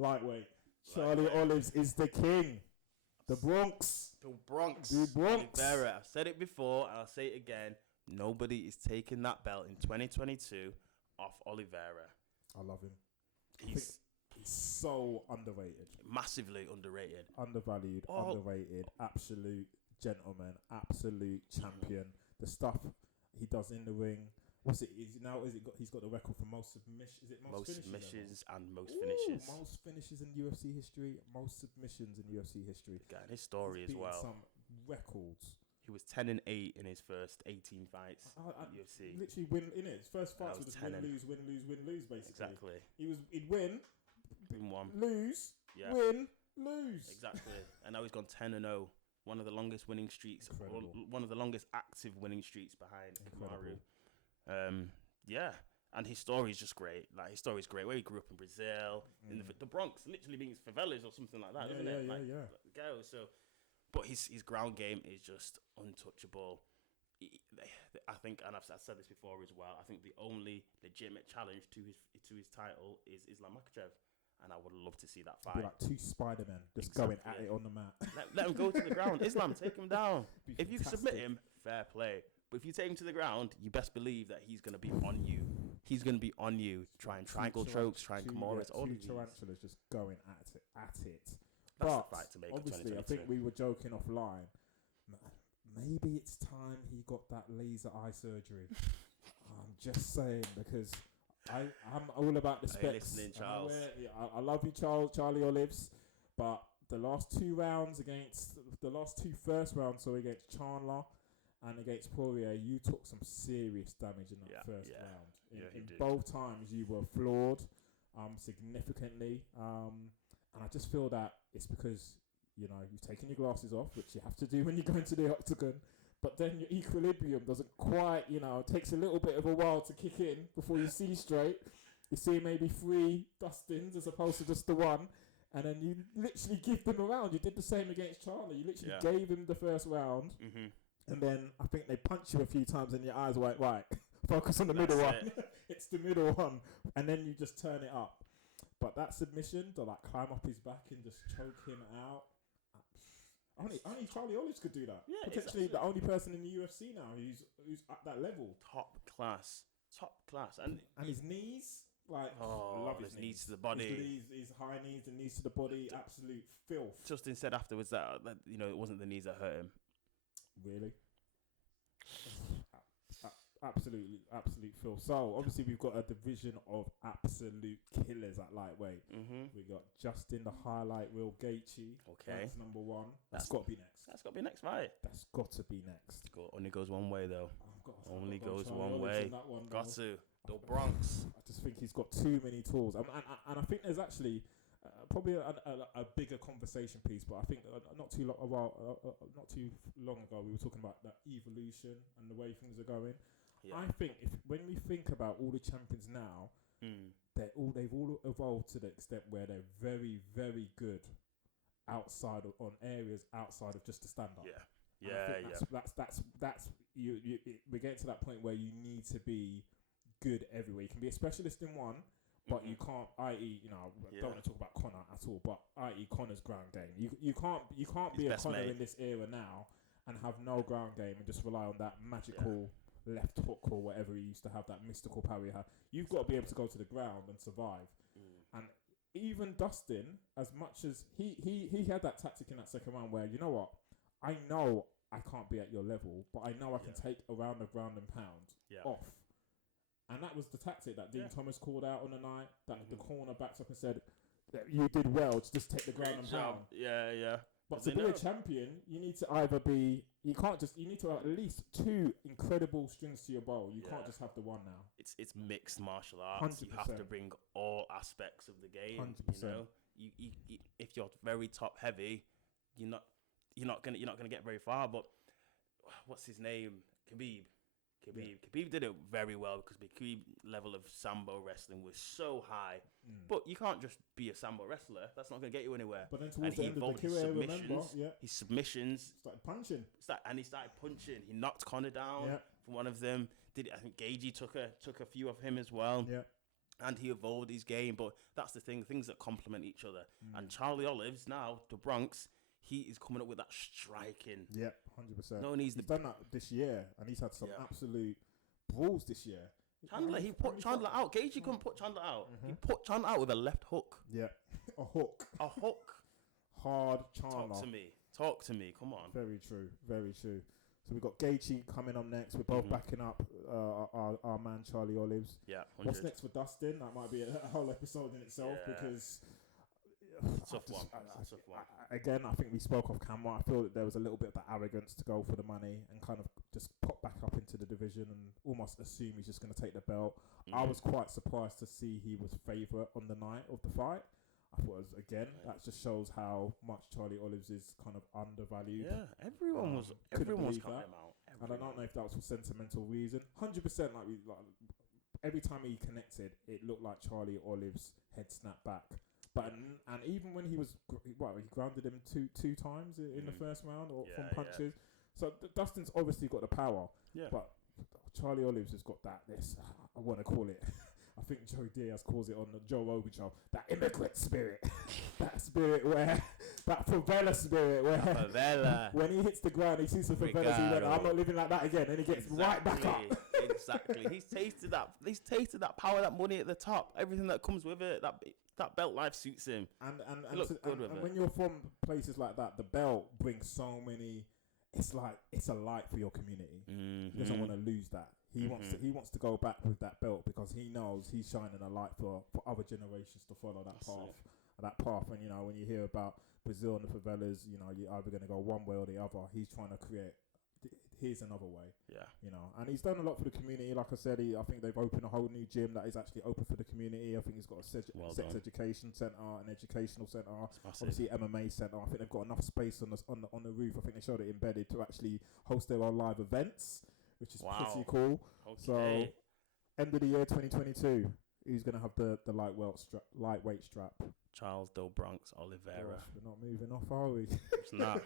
Lightweight. Charlie Olives is the king. The Bronx. Oliveira. I've said it before and I'll say it again. Nobody is taking that belt in 2022 off Oliveira. I love him. He's so underrated. Massively underrated. Undervalued, underrated. Absolute gentleman. Absolute champion. The stuff he does in the ring. What's it? He's got the record for most submissions. Is it most submissions and most finishes? Most finishes in UFC history. Most submissions in UFC history. Got his story as well. Some records. He was 10-8 in his first 18 fights at UFC. Literally win in it. His first fights was win, lose, basically. Exactly. He'd win, one, lose, win, lose. Exactly. And now he's gone 10-0. One of the longest winning streaks. One of the longest active winning streaks behind Kamaru. And his story is just great. Like, his story is great. Where he grew up in Brazil, in the Bronx, literally means favelas or something like that, doesn't it? Go. So, but his ground game is just untouchable. I think, and I've said this before as well. I think the only legitimate challenge to his title is Islam Makhachev, and I would love to see that fight. Be like two Spider-Men just going at it on the mat. Let him go to the ground. Islam, take him down. If you submit him, fair play. But if you take him to the ground, you best believe that he's going to be on you. He's going to be on you, trying triangle chokes, trying Kimuras, all of these. Two tarantulas just going at it. That's but the fight to make. Obviously, I think we were joking offline. Maybe it's time he got that laser eye surgery. I'm just saying, because I'm all about the specs. Are you listening, Charles? I love you, Charlie Olives, but the last two first rounds against Chandler and against Poirier, you took some serious damage in that first round. In both times, you were floored significantly. And I just feel that it's because, you've taken your glasses off, which you have to do when you go into the octagon. But then your equilibrium doesn't quite, takes a little bit of a while to kick in before you see straight. You see maybe 3 dustins as opposed to just the one. And then you literally give them a round. You did the same against Charlie. You literally gave him the first round. Mm-hmm. And then I think they punched you a few times and your eyes went, right, focus on the middle one. It's the middle one. And then you just turn it up. But that submission to climb up his back and just choke him out. Only Charlie Olives could do that. Yeah, potentially the only person in the UFC now who's at that level. Top class. And his knees, I love his knees to the body. His high knees and knees to the body, absolute filth. Justin said afterwards that it wasn't the knees that hurt him. Really? Absolute filth. So obviously we've got a division of absolute killers at lightweight. Mm-hmm. We got Justin the Highlight Will Gaethje. Okay, that's number one. That's got to be next. That's got to be next fight. That's got to be next. Only goes one way though. Only goes one way. Got to. The Bronx. I just think he's got too many tools, and I think there's actually probably a bigger conversation piece. But I think not too long ago we were talking about that evolution and the way things are going. Yeah. I think when we think about all the champions now, they've all evolved to the extent where they're very, very good on areas outside of just the stand up. That's we're getting to that point where you need to be good everywhere. You can be a specialist in one, but you can't. I don't want to talk about Conor at all, but i.e. Conor's ground game. You can't be a Conor in this era now and have no ground game and just rely on that magical left hook or whatever he used to have, that mystical power he had. You've got to be able to go to the ground and survive. And even Dustin, as much as he had that tactic in that second round where, you know what, I know I can't be at your level, but I know I can take a round of ground and pound off. And that was the tactic that Dean Thomas called out on the night, that the corner backs up and said, you did well to just take the ground and pound. Yeah. But to be a champion, you need to either be... You need to have at least 2 incredible strings to your bow. You can't just have the one now. It's mixed martial arts. 100%. You have to bring all aspects of the game. 100%. You if you're very top heavy, you're not... you're not gonna get very far. But what's his name? Khabib. Khabib did it very well because Khabib's level of sambo wrestling was so high. But you can't just be a sambo wrestler. That's not going to get you anywhere. But then towards the end of the career, remember, his submissions. Started punching. He started punching. He knocked Conor down from one of them. I think Gagey took a few of him as well. Yeah. And he evolved his game. But that's the thing, things that complement each other. And Charlie Olives now, the Bronx, he is coming up with that striking. Yeah, 100%. He's done that this year, and he's had some absolute brawls this year. Chandler, he put Chandler out. Gagey couldn't put Chandler out. He put Chandler out with a left hook. Yeah, a hook. Hard Chandler. Talk to me. Come on. Very true. So we've got Gagey coming on next. We're both backing up our man Charlie Olives. Yeah, 100. What's next for Dustin? That might be a whole episode in itself because... Tough one. Again, I think we spoke off camera. I feel that there was a little bit of that arrogance to go for the money and kind of just pop back up into the division and almost assume he's just going to take the belt. I was quite surprised to see he was favourite on the night of the fight. I thought, that just shows how much Charlie Olives is kind of undervalued. Yeah, everyone was counting him out. And I don't know if that was for sentimental reason. 100%, like every time he connected, it looked like Charlie Olives' head snapped back. But and even when he grounded him two times in the first round from punches. So Dustin's obviously got the power. Yeah. But Charlie Olives has got I want to call it. I think Joe Diaz calls it on the Joe Rogan show. That immigrant spirit, that spirit that favela spirit where when he hits the ground, he sees the favelas. He went, "I'm not living like that again," and he gets right back up. Exactly. He's tasted that power, that money at the top, everything that comes with it. That belt life suits him. And when you're from places like that, the belt brings so many. It's like it's a light for your community. He doesn't want to lose that. He wants to go back with that belt because he knows he's shining a light for other generations to follow that path. And when you hear about Brazil and the favelas, you're either going to go one way or the other. He's trying to create. Here's another way. Yeah. And he's done a lot for the community. Like I said, I think they've opened a whole new gym that is actually open for the community. I think he's got a sex education centre, an educational centre, obviously MMA centre. I think they've got enough space on the roof. I think they showed it embedded to actually host their own live events, which is pretty cool. Okay. So, end of the year 2022, who's going to have the lightweight strap? Charles Del Bronx Oliveira. Gosh, we're not moving off, are we? It's not.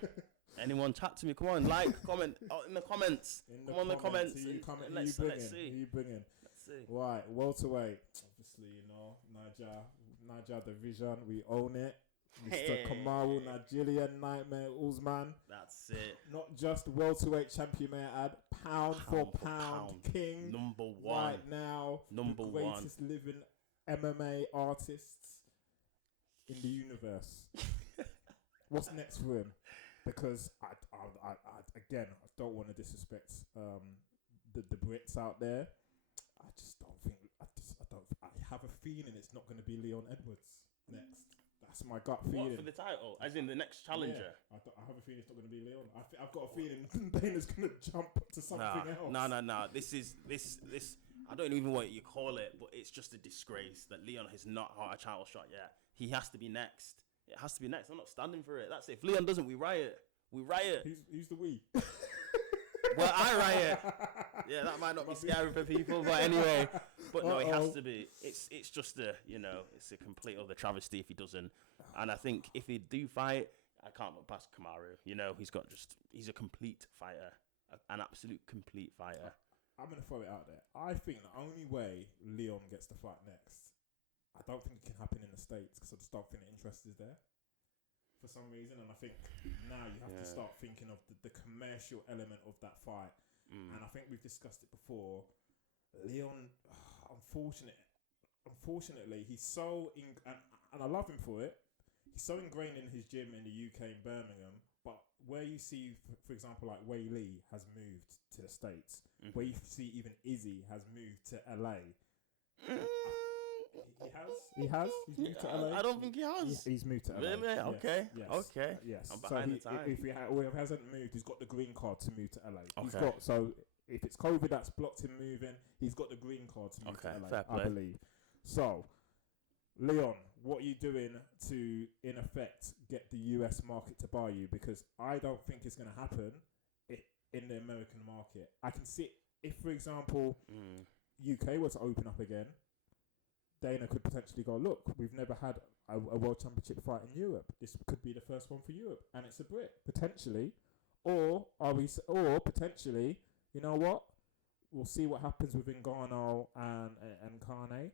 Anyone chat to me? Come on, comment in the comments. Come on, the comments. Let's see. Who you bringing? Let's see. Right, welterweight. Obviously, Niger division. We own it. Mr. Kamaru Nigerian Nightmare Usman. That's it. Not just welterweight champion, may I add, pound for pound king. Number one. Right now. Number the greatest living MMA artists in the universe. What's next for him? Because I don't want to disrespect the Brits out there. I have a feeling it's not going to be Leon Edwards next. That's my gut feeling. What, for the title? As in the next challenger? Yeah, I have a feeling it's not going to be Leon. I've got a feeling Dana's going to jump to something else. No. This. I don't even know what you call it, but it's just a disgrace that Leon has not had a title shot yet. He has to be next. It has to be next. I'm not standing for it. That's it. If Leon doesn't, we riot. Who's the we? Well, I riot. Yeah, that might not be scary for people, but anyway. But no, it has to be. It's just it's a complete other travesty if he doesn't. And I think if he do fight, I can't look past Kamaru. He's a complete fighter, an absolute complete fighter. I'm gonna throw it out there. I think the only way Leon gets to fight next, I don't think it can happen in the States because I just don't think the interest is there for some reason. And I think now you have to start thinking of the commercial element of that fight. And I think we've discussed it before. Leon, unfortunately, he's so and I love him for it. He's so ingrained in his gym in the UK in Birmingham. But where you see, for example, like Wei Lee has moved to the States, where you see even Izzy has moved to LA. He has. He's moved to LA. I don't think he has. He's moved to LA. Really? Yes. Okay. Yes. Okay. Yes. I'm behind the time. If he hasn't moved, he's got the green card to move to LA. Okay. If it's COVID that's blocked him moving, he's got the green card to move to LA. Fair play. I believe. So, Leon, what are you doing to, in effect, get the US market to buy you? Because I don't think it's going to happen in the American market. I can see if, for example, UK were to open up again, Dana could potentially go, look, we've never had a world championship fight in Europe. This could be the first one for Europe, and it's a Brit potentially. Or potentially, you know what? We'll see what happens with Ngannou and Kane.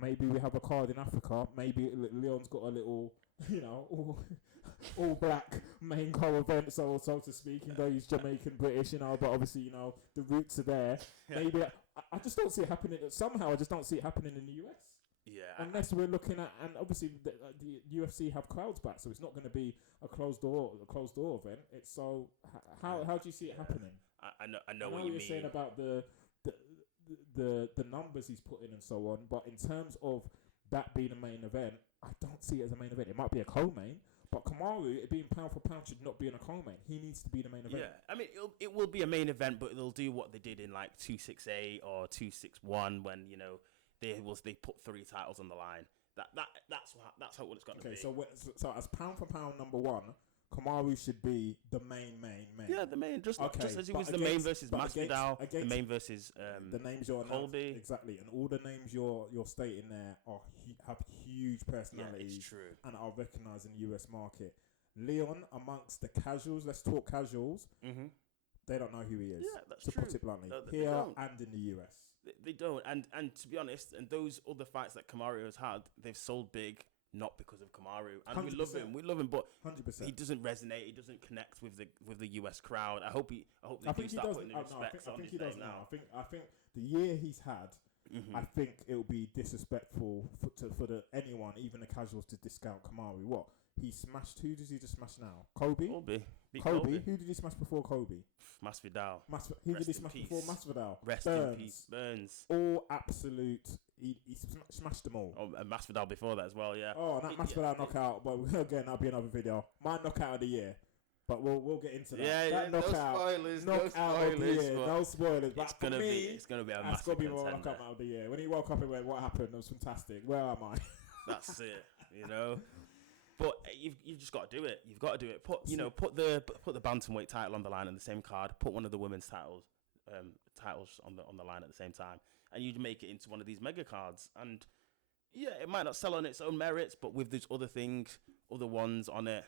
Maybe we have a card in Africa. Maybe Leon's got a little, all black main co-event, so to speak, even though he's Jamaican British, but obviously, the roots are there. Yeah. Maybe I just don't see it happening. Somehow, I just don't see it happening in the US. Yeah. Unless we're looking at, and obviously the UFC have crowds back, so it's not going to be a closed door event. It's so how do you see it happening? I know what you mean. You're saying about the numbers he's put in and so on, but in terms of that being a main event, I don't see it as a main event. It might be a co-main, but Kamaru, it being pound for pound, should not be in a co-main. He needs to be the main event. Yeah, I mean, it will be a main event, but they'll do what they did in like 268 or 261 when they put 3 titles on the line. That's how it's got to be. So as pound for pound number 1, Kamaru should be the main. Yeah, the main. Just as he was the main versus Masvidal, the main versus the names you're Colby. Exactly, and all the names you're stating there have huge personalities. Yeah, it's true. And are recognised in the US market. Leon, amongst the casuals, let's talk casuals. Mm-hmm. They don't know who he is. Yeah, that's true. To put it bluntly, here and in the US, they don't. And to be honest, and those other fights that Kamaru has had, they've sold big. Not because of Kamaru, and 100%. we love him, but 100%. He doesn't resonate. He doesn't connect with the US crowd. I hope they do start putting the respect on his name now. I think the year he's had, I think it will be disrespectful for anyone, even the casuals, to discount Kamaru. What he smashed? Who does he just smash now? Kobe. Kobe. Who did he smash before Kobe? Masvidal. Who did he smash before Masvidal? Rest in peace, Burns. All absolute. He smashed them all. Oh, and Masvidal before that as well, yeah. Oh, that Masvidal knockout. But again, that'll be another video. My knockout of the year. But we'll get into that. Yeah, no spoilers. No spoilers. It's gonna be a massive contender. My knockout of the year. When he woke up and went, "What happened? That was fantastic. Where am I?" That's it. But you've just got to do it. You've got to do it. Put the bantamweight title on the line on the same card. Put one of the women's titles on the line at the same time, and you make it into one of these mega cards. And yeah, it might not sell on its own merits, but with these other things, other ones on it,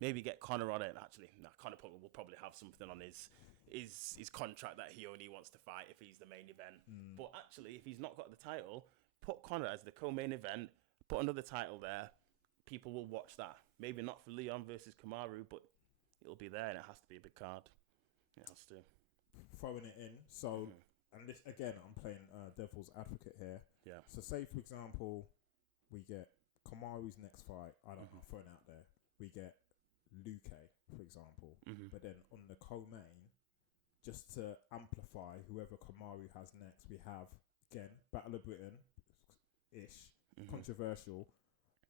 maybe get Conor on it. Actually, Conor will probably have something on his contract that he only wants to fight if he's the main event. But actually, if he's not got the title, put Conor as the co-main event. Put another title there. People will watch that. Maybe not for Leon versus Kamaru, but it'll be there, and it has to be a big card. It has to. Throwing it in. So, and this again, I'm playing devil's advocate here. Yeah. So, say for example, we get Kamaru's next fight. I don't know, throwing out there. We get Luque, for example. But then on the co-main, just to amplify whoever Kamaru has next, we have again Battle of Britain-ish, controversial.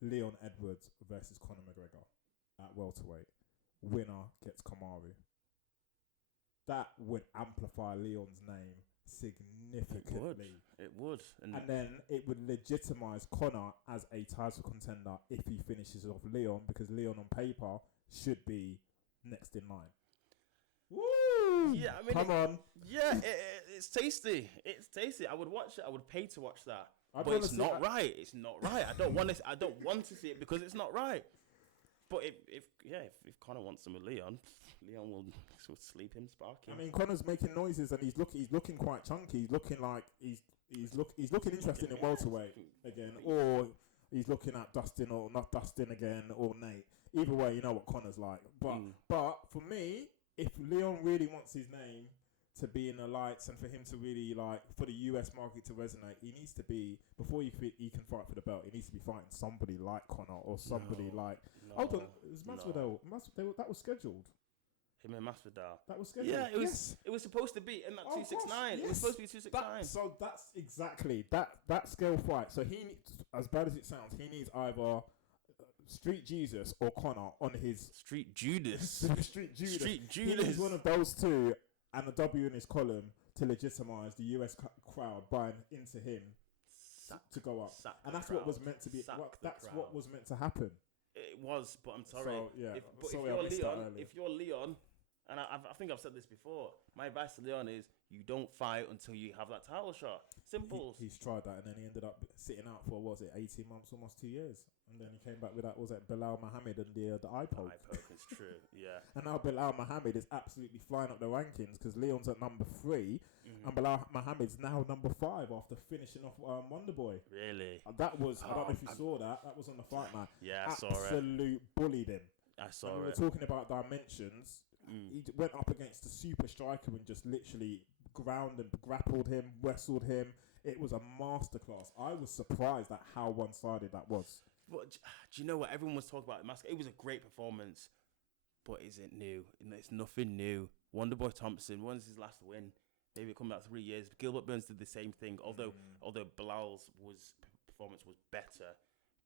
Leon Edwards versus Conor McGregor at welterweight. Winner gets Kamaru. That would amplify Leon's name significantly. It would. And then it would legitimize Conor as a title contender if he finishes off Leon, because Leon on paper should be next in line. Woo! Yeah, I mean, come on. Yeah, it's tasty. It's tasty. I would watch it. I would pay to watch that. But it's not right. It's not right. I don't want to see it because it's not right. But if Conor wants some with Leon will sleep him, spark him. I mean, Conor's making noises and he's looking quite chunky. He's looking like he's looking interesting in welterweight again, or he's looking at Dustin or not Dustin again, or Nate. Either way, you know what Conor's like. But for me, if Leon really wants his name to be in the lights and for him to really for the US market to resonate, he needs to be, before he can fight for the belt, he needs to be fighting somebody like Conor or somebody like. Hold on, it was Masvidal. That was scheduled. Him and Masvidal. That was scheduled. Yeah, it was supposed to be in that 269. Yes. It was supposed to be 269. So that's exactly that scale fight. So he needs, as bad as it sounds, he needs either Street Jesus or Conor on his Street Judas. Street Judas. He needs one of those two and a W in his column to legitimize the US crowd buying into him to go up, and that's what was meant to be. That's what was meant to happen. It was, but I'm sorry. So, yeah, if you're Leon, and I think I've said this before, my advice to Leon is you don't fight until you have that title shot. Simple. He's tried that, and then he ended up sitting out for 18 months, almost 2 years, and then he came back with that. Was it Bilal Muhammad and the eye poke? Eye poke is true, yeah. And now Bilal Muhammad is absolutely flying up the rankings because Leon's at number 3, and Bilal Muhammad's now number 5 after finishing off Wonderboy. Really? That was I don't know if you saw that. That was on the Fight Night. Yeah, I saw it. Absolute bullied him. I saw it. We were talking about dimensions. He went up against a super striker and just literally ground and grappled him, wrestled him. It was a masterclass. I was surprised at how one-sided that was. But do you know what? Everyone was talking about it. It was a great performance, but is it new? It's nothing new. Wonderboy Thompson, when's his last win? Maybe coming out 3 years. Gilbert Burns did the same thing, although Bilal's performance was better.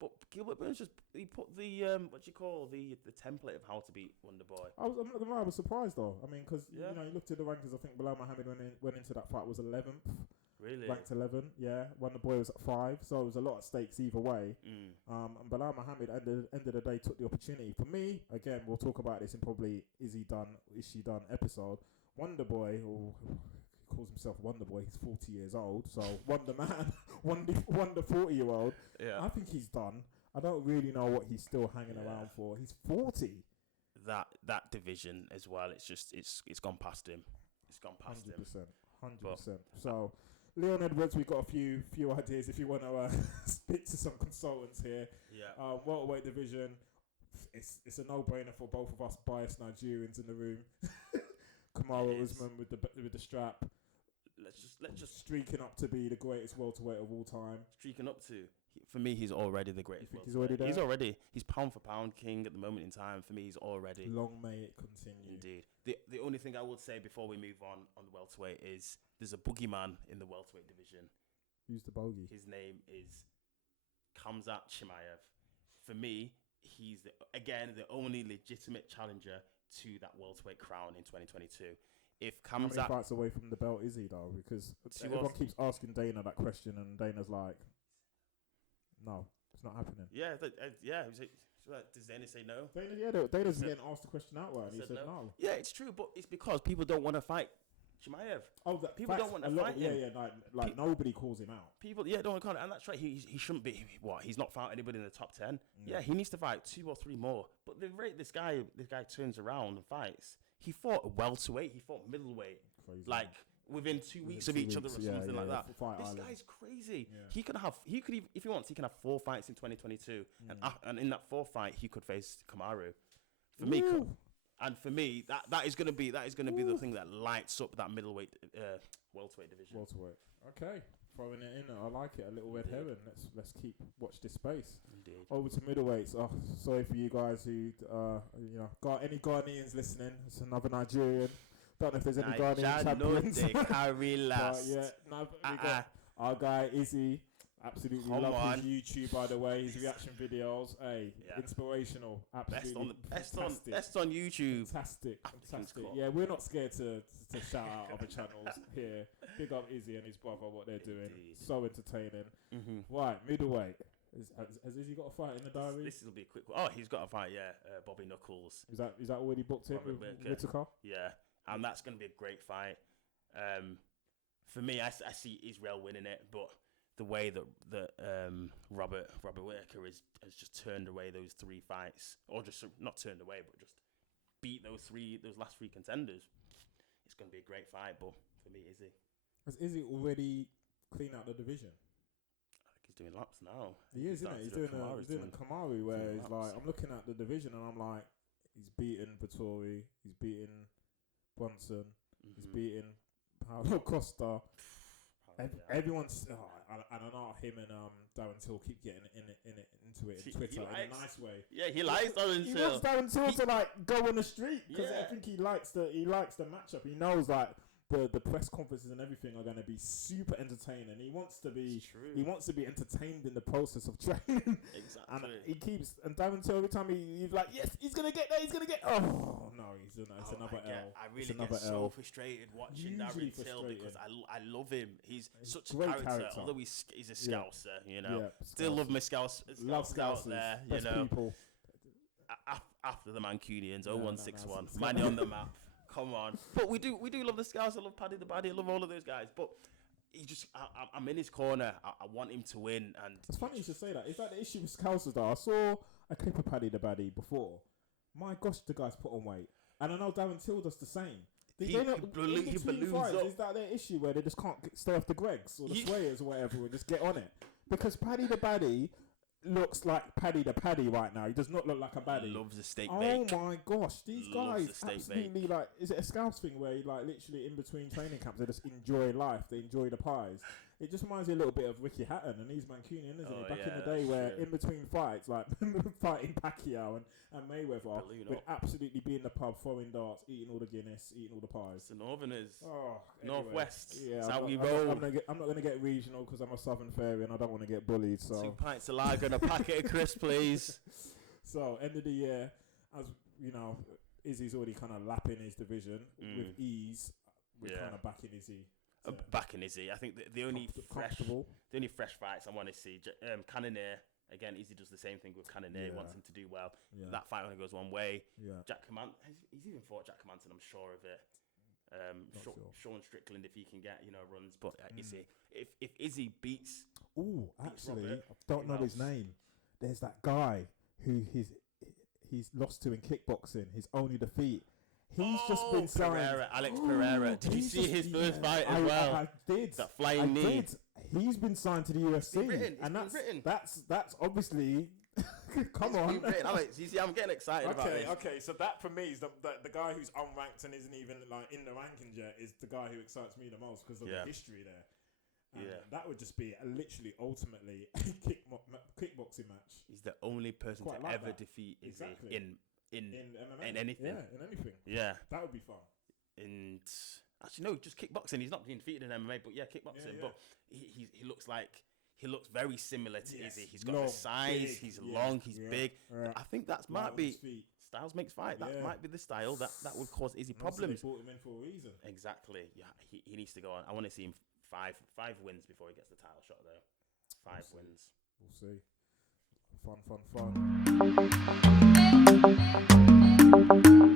But Gilbert Burns he put the the template of how to beat Wonderboy. I'm not gonna lie, I was surprised though. I mean, because you looked at the rankings. I think Bilal Muhammad went into that fight was 11th. Really? Ranked 11, yeah. Wonderboy was at 5, so it was a lot of stakes either way. And Bilal Muhammad, at the end of the day, took the opportunity. For me, again, we'll talk about this in probably Is She Done episode. Wonderboy, he calls himself Wonderboy, he's 40 years old, so Wonder Man, Wonder 40-year-old. Yeah. I think he's done. I don't really know what he's still hanging around for. He's 40. That division as well, it's gone past him. It's gone past 100%. So... Leon Edwards, we've got a few ideas if you want to speak to some consultants here. Yeah. Welterweight division, it's a no-brainer for both of us biased Nigerians in the room. Kamaru Usman with the strap. Let's just streaking up to be the greatest welterweight of all time. Streaking up to, for me, he's already the greatest. You think he's already there? He's pound for pound king at the moment in time. For me, he's already. Long may it continue. Indeed. The only thing I would say before we move on the welterweight is there's a boogeyman in the welterweight division. Who's the bogey? His name is Khamzat Chimaev. For me, he's the only legitimate challenger to that welterweight crown in 2022. If Khamzat, how many fights away from the belt is he though? Because everyone keeps asking Dana that question, and Dana's like, "No, it's not happening." Yeah, does Dana say no? Dana's getting asked the question outright, and he said no. Yeah, it's true, but it's because people don't want to fight Chimaev. People don't want to fight him. Yeah, like nobody calls him out. People, don't want to, and that's right. He shouldn't be. He's not fought anybody in the top 10. Yeah, he needs to fight 2 or 3 more. But the rate this guy turns around and fights. He fought welterweight. He fought middleweight. Crazy. Like within 2 weeks of each other or something like that. This guy's crazy. Yeah. He could if he wants, he can have 4 fights in 2022, and in that 4th fight, he could face Kamaru. For me, that is going to be the thing that lights up that middleweight, welterweight division. Welterweight. Okay, throwing it in. I like it. A little red herring. Let's watch this space. Indeed. Over to middleweights. Oh, sorry for you guys who got any Ghanaians listening. It's another Nigerian. Don't know if there's any Ghanaian champions. We got our guy Izzy. Absolutely love his YouTube, by the way. His reaction videos, inspirational. Absolutely best on YouTube. Fantastic. Yeah, we're not scared to shout out other channels here. Big up Izzy and his brother, what they're doing. So entertaining. Right, middleweight. Has Izzy got a fight in the diary? This will be a quick one. Oh, he's got a fight, Bobby Knuckles. Is that already booked in with Whittaker? Yeah, and that's going to be a great fight. For me, I see Israel winning it, but the way that Robert Whittaker has just turned away those 3 fights, or just not turned away, but just beat those last 3 contenders, it's going to be a great fight. But for me, Izzy. Has Izzy already cleaned out the division? I think he's doing laps now. He is, isn't it? He's doing a Kamaru where he's like, I'm looking at the division and I'm like, he's beaten Vettori, he's beaten Brunson, he's beaten Paulo Costa. Everyone's, I don't know, him and Darren Till keep getting into it in Twitter in a nice way. Yeah, he likes Darren Till. He wants Darren Till to like go on the street because I think he likes the matchup. He knows like the press conferences and everything are going to be super entertaining. He wants to be entertained in the process of training. Exactly. And he keeps, and Darren Till, every time he's like, yes, he's going to get there, oh no, it's another L. I really get so frustrated watching Darren Till because I love him. He's such a character. Although he's a Scouser, you know. Yeah, still love my Scouts. Love Scouts there, best you know. People. After the Mancunians, 0161, money on the map. Come on, but we do love the Scouts. I love Paddy the Baddy. I love all of those guys. But I'm in his corner. I want him to win. And it's funny you should say that. Is that the issue with Scousers though? I saw a clip of Paddy the Baddy before. My gosh, the guy's put on weight, and I know Darren Till does the same. He balloons up. Is that their issue where they just can't stay off the Gregs or the Swayers or whatever and just get on it? Because Paddy the Baddy looks like Paddy the Paddy right now. He does not look like a baddie. Loves a steak bake. Oh my gosh, these guys absolutely like. Is it a Scouts thing where you like literally in between training camps they just enjoy life? They enjoy the pies. It just reminds me a little bit of Ricky Hatton, and he's Mancunian, isn't he? Back in the day where in between fights, like fighting Pacquiao and Mayweather, would absolutely be in the pub throwing darts, eating all the Guinness, eating all the pies. It's the Northerners. Anyway, Northwest. Yeah, that's how we roll. I'm not going to get regional because I'm a Southern Fairy and I don't want to get bullied. So 2 pints of lager and a packet of crisps, please. So end of the year, as you know, Izzy's already kind of lapping his division with ease. We're kind of backing Izzy. Back in Izzy. I think the only fresh fights I want to see, Conor. Again, Izzy does the same thing with Conor. He wants him to do well. Yeah. That fight only goes one way. Yeah. Jack Command, he's even fought Jack Comanton, I'm sure of it. Sean Strickland, if he can get runs, but Izzy, if Izzy beats, actually, Robert, I don't know his name. There's that guy who he's lost to in kickboxing. His only defeat. He's just been signed. Alex Pereira. Did you see his first fight as well? I did. That flying knee. He's been signed to the UFC. That's obviously. Come on, Alex. You see, I'm getting excited about this. Okay, so that for me is the guy who's unranked and isn't even like in the rankings yet is the guy who excites me the most because of the history there. That would just be ultimately a kickboxing match. He's the only person to ever defeat Izzy in MMA. In anything. Yeah, in anything. Yeah. That would be fun. And actually, no, just kickboxing. He's not being defeated in MMA, but kickboxing. Yeah. But he looks very similar to Izzy. He's got the size. He's long. He's big. Yeah. I think that might be styles makes fight. That might be the style that would cause Izzy problems. They brought him in for a reason. Exactly. Yeah, he needs to go on. I want to see him five wins before he gets the title shot though. 5 wins. We'll see. Fun.